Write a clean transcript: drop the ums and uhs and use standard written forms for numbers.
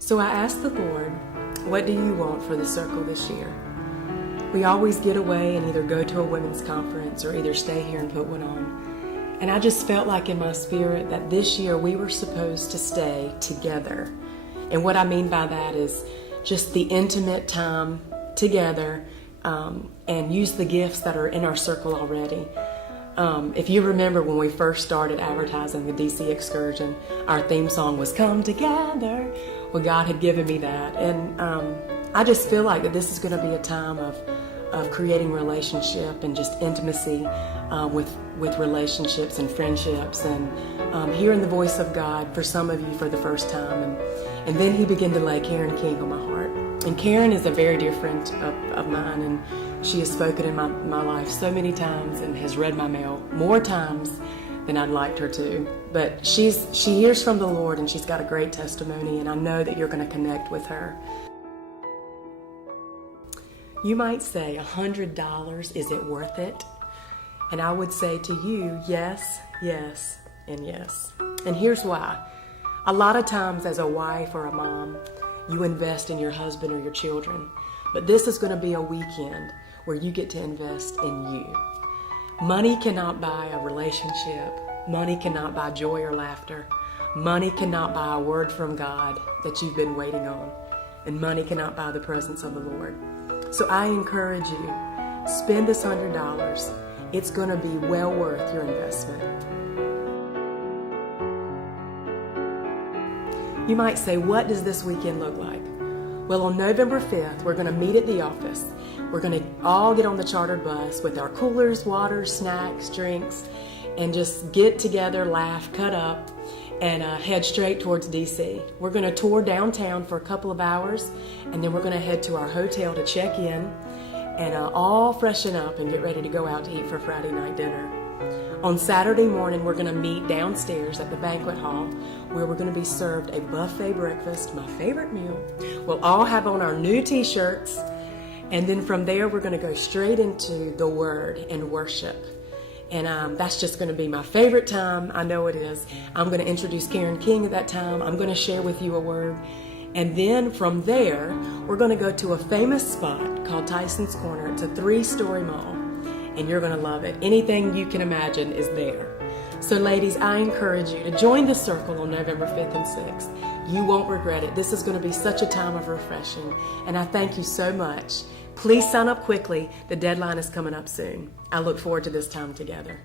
So I asked the Lord, what do you want for the circle this year? We always get away and either go to a women's conference or either stay here and put one on. And I just felt like in my spirit that this year we were supposed to stay together. And what I mean by that is just the intimate time together, and use the gifts that are in our circle already. If you remember when we first started advertising the DC Excursion, our theme song was "Come Together." Well, God had given me that, and I just feel like that this is going to be a time of creating relationship and just intimacy with relationships and friendships, and hearing the voice of God for some of you for the first time. And then He began to lay Karen King on my heart. And Karen is a very dear friend of mine, and she has spoken in my life so many times and has read my mail more times than I'd liked her to. But she hears from the Lord, and she's got a great testimony, and I know that you're going to connect with her. You might say, $100, is it worth it? And I would say to you, yes, yes, and yes. And here's why. A lot of times as a wife or a mom, you invest in your husband or your children. But this is going to be a weekend where you get to invest in you. Money cannot buy a relationship. Money cannot buy joy or laughter. Money cannot buy a word from God that you've been waiting on. And money cannot buy the presence of the Lord. So I encourage you, spend this $100. It's going to be well worth your investment. You might say, what does this weekend look like? Well, on November 5th, we're going to meet at the office. We're going to all get on the chartered bus with our coolers, water, snacks, drinks, and just get together, laugh, cut up, and head straight towards DC. We're going to tour downtown for a couple of hours, and then we're going to head to our hotel to check in and all freshen up and get ready to go out to eat for Friday night dinner. On Saturday morning, we're going to meet downstairs at the banquet hall where we're going to be served a buffet breakfast, my favorite meal. We'll all have on our new t-shirts, and then from there, we're going to go straight into the Word and worship. And that's just going to be my favorite time. I know it is. I'm going to introduce Karen King at that time. I'm going to share with you a word. And then from there, we're going to go to a famous spot called Tyson's Corner. It's a 3-story mall, and you're going to love it. Anything you can imagine is there. So ladies, I encourage you to join the circle on November 5th and 6th. You won't regret it. This is going to be such a time of refreshing, and I thank you so much. Please sign up quickly. The deadline is coming up soon. I look forward to this time together.